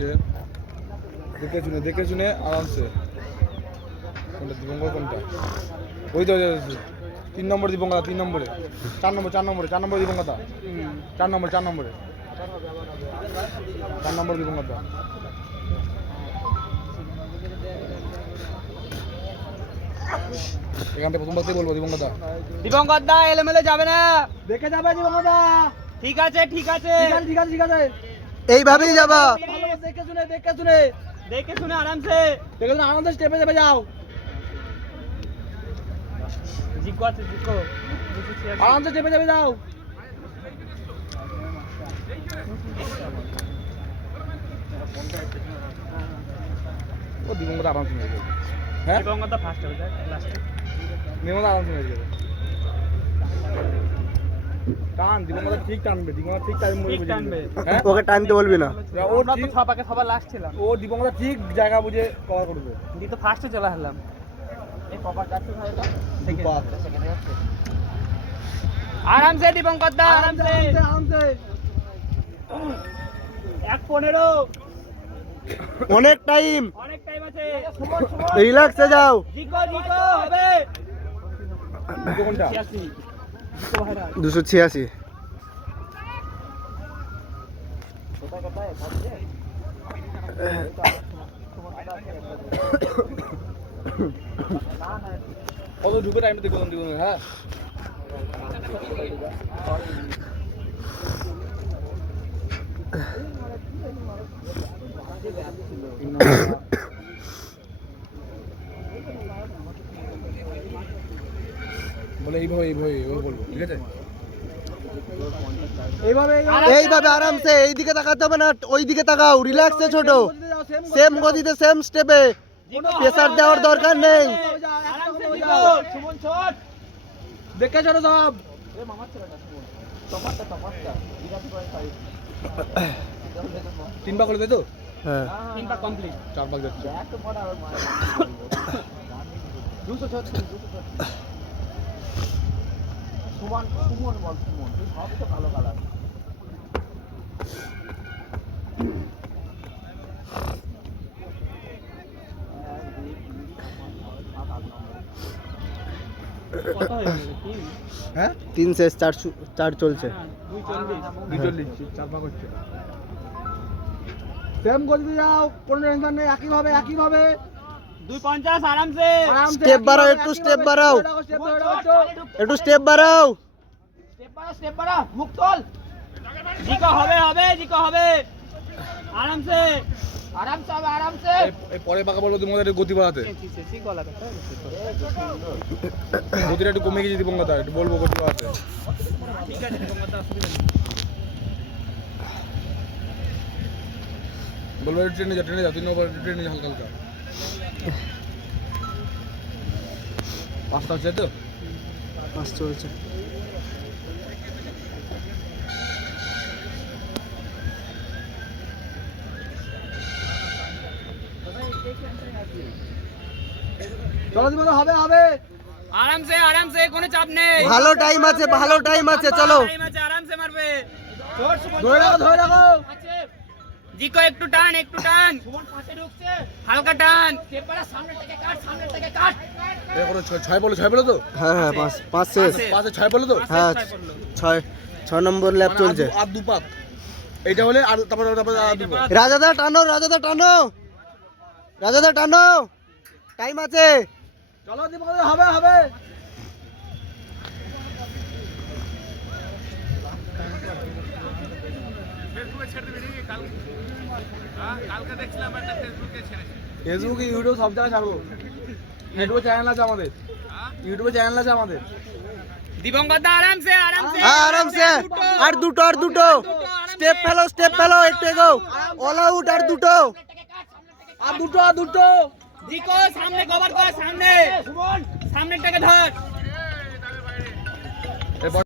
দিচ্ছে, দেখে শুনে আরামসে। কোনটা দীপঙ্কর কোনটা? ওই তো 3 নম্বর দীপঙ্কর, 3 নম্বরে, 4 নম্বর দীপঙ্কর, 4 নম্বরে 4 নম্বর দীপঙ্কর। এখান থেকে প্রথম বারতেই বলবো দীপঙ্কর দা এলোমেলো যাবে না, দেখে যাবে দীপঙ্কর দা। ঠিক আছে ঠিক আছে। এইভাবেই যাবা, দেখে শুনে আরামসে আরামসে স্টেপে যাবে, যাও জিকো আছে, জিকো আরামসে স্টেপে যাবে, যাও। ও দীপঙ্কর আরামসে হয়ে যাবে। হ্যাঁ দীপঙ্কর দা ফার্স্ট হবে লাস্টে, দীপঙ্কর আরামসে হয়ে যাবে। টান দীপঙ্কর ঠিক টানবে, দীপঙ্কর ঠিক টাইম ঠিক টানবে। হ্যাঁ ওকে টানতে বলবি না। ও আমরা তো ঠিক সবাইকে সবার লাস্ট ছিলাম, ও দীপঙ্কর ঠিক জায়গা বুঝে কভার করবে। দি তো ফার্স্টে চলে আসলাম। এই কভার যাচ্ছে ভাই, এটা সেকেন্ড যাচ্ছে। আরামসে দীপঙ্কর দা, আরামসে আরামসে 1:15, অনেক টাইম, অনেক টাইম আছে। রিল্যাক্সে যাও। জিকো হবে কোনটা? 86 জিকো ভাইরা 286। কত ঢুকে টাইমটা দেখুন দীপঙ্কর। হ্যাঁ বলে এইভাবে বলবো, ঠিক আছে? এইভাবে আরামসে, এইদিকে তাকাতে হবে না, ওই দিকে তাকাও, রিল্যাক্সে ছোট, সেম গতিতে সেম স্টেপে, প্রেসার দেওয়ার দরকার নেই। আরামসে জিকো। সুমন শট দেখে চলো সব। এ মামার ছেলেটা সুমন, টপারটা 82.5 3 ভাগ করে দেয় তো? হ্যাঁ, 3 পা কমপ্লিট। 4 ভাগ যাচ্ছে। একটু পড়া আর 236 সুমন বল, সুমন তুই সবই তো ভালো কালার। কত হয়ে গেল? হ্যাঁ 3 শেষ, 4 চলছে। 240 4 ভাগ হচ্ছে। সেম গতিতে যাও, কোনো টেনশন নেই, একই ভাবে 250 আরামসে। স্টেপ বাড়াও, একটু স্টেপ বাড়াও, একটু স্টেপ বাড়াও। স্টেপ বাড়া মুখ তোল। জিকো হবে জিকো হবে। আরামসে হবে, আরামসে। এই পরে বাঁকা বলবো দীপঙ্কর একটু গতি বাড়াতে। গতিটা একটু কমে গেছে দীপঙ্কর দা, একটু বলবো গতি বাড়াতে। ঠিক আছে দীপঙ্কর দা, অসুবিধা নেই। বলবো একটু ট্রেনে যা 3 নম্বর ট্রেনে যা, হালকা 5টা হচ্ছে তো? 5 চলছে। চলো দীপঙ্কর, হবে আরামসে কোনো চাপ নেই। ভালো টাইম আছে, চলো। টাইম আছে, আরামসে মারবে। ধরে রাখো। জিকো একটু টান সুমন পাশে ঢুকছে, হালকা টান। স্টেপ বাড়া, সামনে থেকে কাট। এই করে 6 বলো তো? হ্যাঁ 5 শেষ। 5 6 বলো তো? হ্যাঁ 6 নম্বর ল্যাপ চলছে। আর 2 পাক এইটা হলে, আর তারপর আর 2 পাক। রাজাদা টানো, টাইম আছে। চলো দীপঙ্কর, হবে। ফেসবুকে, ইউটিউব সব জায়গায় ছাড়বো। ইউটিউবে চ্যানেল আছে আমাদের। দীপঙ্কর দা আরামসে হ্যাঁ আরামসে, আর দুটো স্টেপ ফেলো, একটু এগো, অল আউট, আর দুটো। জিকো সামনে কভার কর, সামনেটাকে ধর।